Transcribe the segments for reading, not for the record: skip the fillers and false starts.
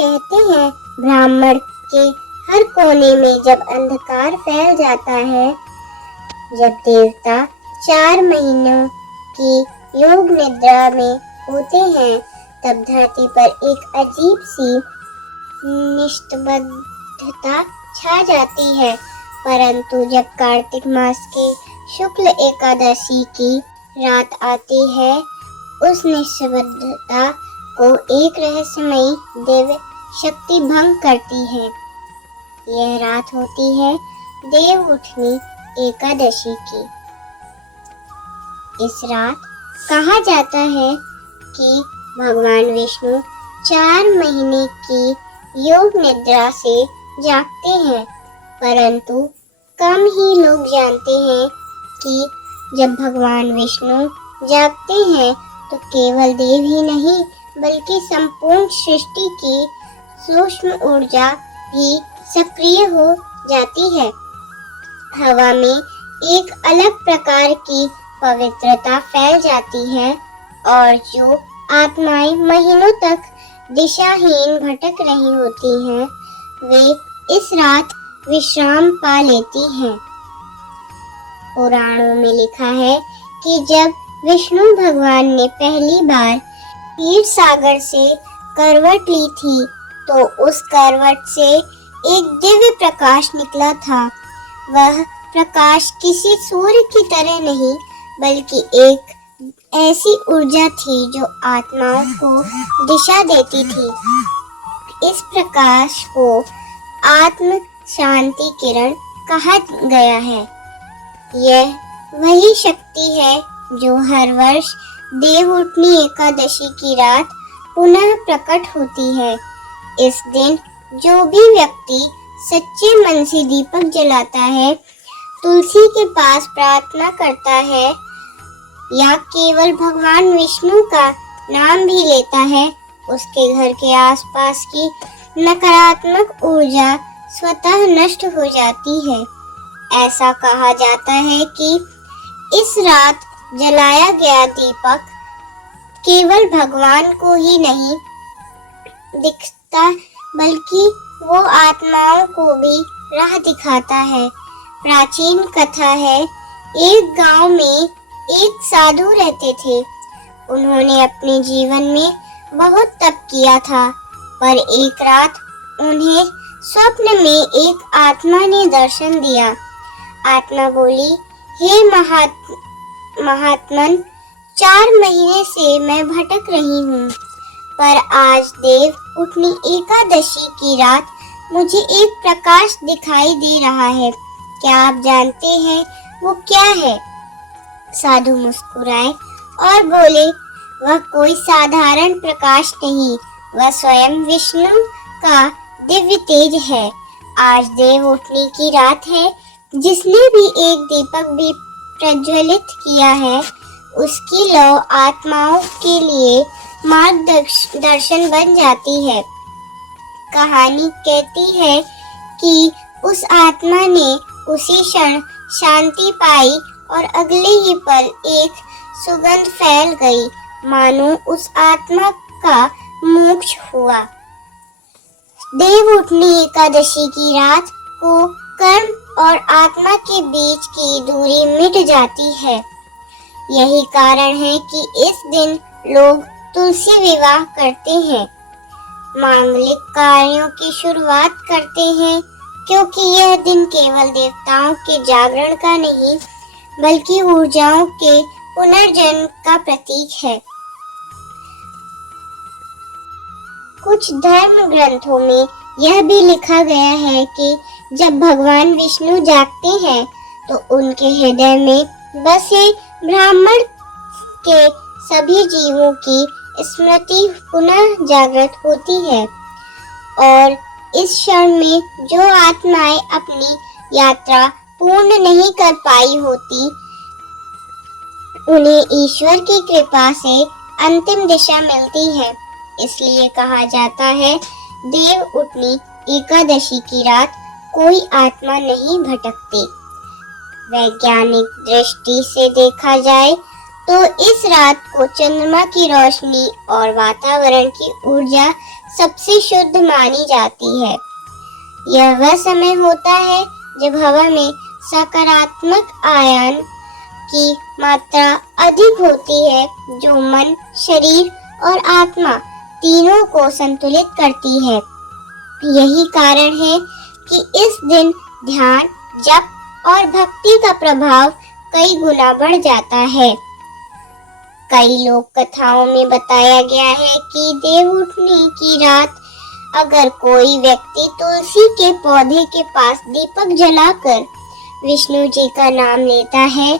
कहते हैं ब्राह्मण के हर कोने में जब अंधकार फैल जाता है, जब देवता 4 महीनों की योग निद्रा में होते हैं, तब धरती पर एक अजीब सी निस्तब्धता छा जाती है। परंतु जब कार्तिक मास के शुक्ल एकादशी की रात आती है, उस निस्तब्धता को एक रहस्यमयी दिव्य शक्ति भंग करती है। यह रात होती है देवउठनी एकादशी की। इस रात कहा जाता है कि भगवान विष्णु 4 महीने की योग निद्रा से जागते हैं, परंतु कम ही लोग जानते हैं कि जब भगवान विष्णु जागते हैं तो केवल देव ही नहीं बल्कि संपूर्ण सृष्टि की सूक्ष्म ऊर्जा भी सक्रिय हो जाती है। हवा में एक अलग प्रकार की पवित्रता फैल जाती है और जो आत्माएं महीनों तक दिशाहीन भटक रही होती हैं, वे इस रात विश्राम पा लेती हैं। पुराणों में लिखा है कि जब विष्णु भगवान ने पहली बार क्षीर सागर से करवट ली थी, तो उस करवट से एक दिव्य प्रकाश निकला था। वह प्रकाश किसी सूर्य की तरह नहीं, बल्कि एक ऐसी ऊर्जा थी जो आत्माओं को दिशा देती थी। इस प्रकाश को आत्म शांति किरण कहा गया है। यह वही शक्ति है जो हर वर्ष देवउठनी एकादशी की रात पुनः प्रकट होती है। इस दिन जो भी व्यक्ति सच्चे मन से दीपक जलाता है, तुलसी के पास प्रार्थना करता है या केवल भगवान विष्णु का नाम भी लेता है, उसके घर के आसपास की नकारात्मक ऊर्जा स्वतः नष्ट हो जाती है। ऐसा कहा जाता है कि इस रात जलाया गया दीपक केवल भगवान को ही नहीं दिखता, बल्कि वो आत्माओं को भी राह दिखाता है। प्राचीन कथा है, एक गांव में एक साधु रहते थे। उन्होंने अपने जीवन में बहुत तप किया था, पर एक रात उन्हें स्वप्न में एक आत्मा ने दर्शन दिया। आत्मा बोली, हे महात्मन, 4 महीने से मैं भटक रही हूँ, पर आज देव उठनी एकादशी की रात मुझे एक प्रकाश दिखाई दे रहा है। क्या आप जानते हैं वो क्या है? साधु मुस्कुराए और बोले, वह कोई साधारण प्रकाश नहीं, वह स्वयं विष्णु का दिव्य तेज है। आज देवउठनी की रात है। जिसने भी एक दीपक भी प्रज्वलित किया है, उसकी लौ आत्माओं के लिए मार्गदर्शन बन जाती है। कहानी कहती है कि उस आत्मा ने उसी क्षण शांति पाई और अगले ही पल एक सुगंध फैल गई, मानो उस आत्मा का मोक्ष हुआ। देवउठनी एकादशी की रात को कर्म और आत्मा के बीच की दूरी मिट जाती है। यही कारण है कि इस दिन लोग तुलसी विवाह करते हैं, मांगलिक कार्यों की शुरुआत करते हैं, क्योंकि यह दिन केवल देवताओं के जागरण का नहीं, बल्कि ऊर्जाओं के पुनर्जन्म का प्रतीक है। कुछ धर्म ग्रंथों में यह भी लिखा गया है कि जब भगवान विष्णु जागते हैं, तो उनके हृदय में बसे ब्राह्मण के सभी जीवों की स्मृति पुनः जागृत होती है और इस क्षण में जो आत्माएं अपनी यात्रा पूर्ण नहीं कर पाई होती, उन्हें ईश्वर की कृपा से अंतिम दिशा मिलती है। इसलिए कहा जाता है, देवउठनी एकादशी की रात कोई आत्मा नहीं भटकती। वैज्ञानिक दृष्टि से देखा जाए तो इस रात को चंद्रमा की रोशनी और वातावरण की ऊर्जा सबसे शुद्ध मानी जाती है। यह वह समय होता है जब हवा में सकारात्मक आयन की मात्रा अधिक होती है, जो मन, शरीर और आत्मा तीनों को संतुलित करती है। यही कारण है कि इस दिन ध्यान, जप और भक्ति का प्रभाव कई गुना बढ़ जाता है। कई लोक कथाओं में बताया गया है कि देवउठनी की रात अगर कोई व्यक्ति तुलसी के पौधे के पास दीपक जलाकर विष्णु जी का नाम लेता है,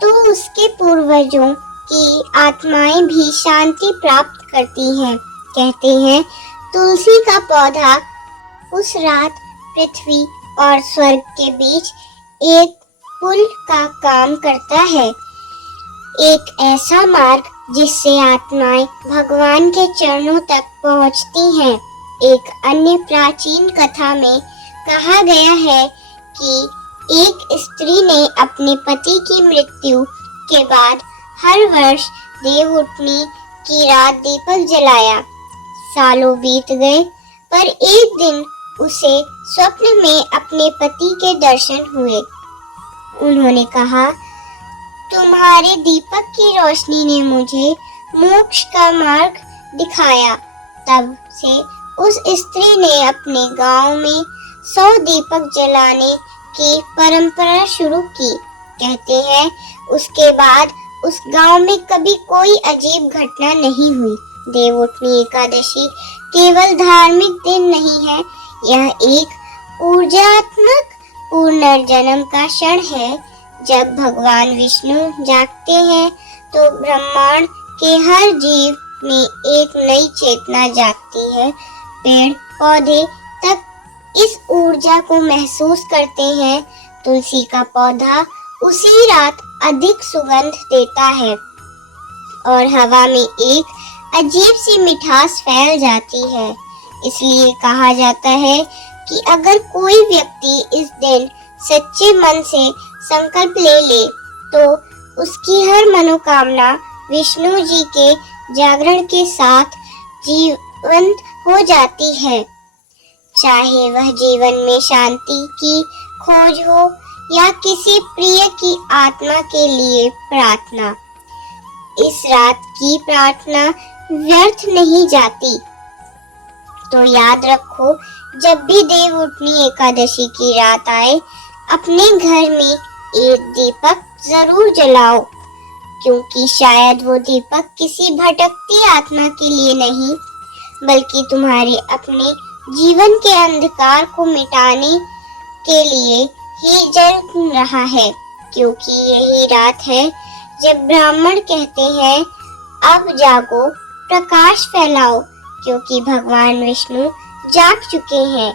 तो उसके पूर्वजों की आत्माएं भी शांति प्राप्त करती हैं। कहते हैं, तुलसी का पौधा उस रात पृथ्वी और स्वर्ग के बीच एक पुल का काम करता है, एक ऐसा मार्ग जिससे आत्माएं भगवान के चरणों तक पहुंचती हैं। एक अन्य प्राचीन कथा में कहा गया है कि एक स्त्री ने अपने पति की मृत्यु के बाद हर वर्ष देवउठनी की रात दीपक जलाया। सालों बीत गए, पर एक दिन उसे स्वप्न में अपने पति के दर्शन हुए। उन्होंने कहा, तुम्हारे दीपक की रोशनी ने मुझे मोक्ष का मार्ग दिखाया। तब से उस स्त्री ने अपने गांव में 100 दीपक जलाने की परंपरा शुरू की। कहते हैं, उसके बाद उस गांव में कभी कोई अजीब घटना नहीं हुई। देवउठनी एकादशी केवल धार्मिक दिन नहीं है, यह एक ऊर्जात्मक पुनर्जन्म का क्षण है। जब भगवान विष्णु जागते हैं, तो ब्रह्मांड के हर जीव में एक नई चेतना जागती है। पेड़ पौधे तक इस ऊर्जा को महसूस करते हैं। तुलसी का पौधा उसी रात अधिक सुगंध देता है और हवा में एक अजीब सी मिठास फैल जाती है। इसलिए कहा जाता है कि अगर कोई व्यक्ति इस दिन सच्चे मन से संकल्प ले तो उसकी हर मनोकामना विष्णु जी के जागरण के साथ जीवंत हो जाती है। चाहे वह जीवन में शांति की खोज हो या किसी प्रिय की आत्मा के लिए प्रार्थना, इस रात की प्रार्थना व्यर्थ नहीं जाती। तो याद रखो, जब भी देवउठनी एकादशी की रात आए, अपने घर में एक दीपक जरूर जलाओ, क्योंकि शायद वो दीपक किसी भटकती आत्मा के लिए नहीं, बल्कि तुम्हारे अपने जीवन के अंधकार को मिटाने के लिए ही जल रहा है। क्योंकि यही रात है जब ब्राह्मण कहते हैं, अब जागो, प्रकाश फैलाओ, क्योंकि भगवान विष्णु जाग चुके हैं।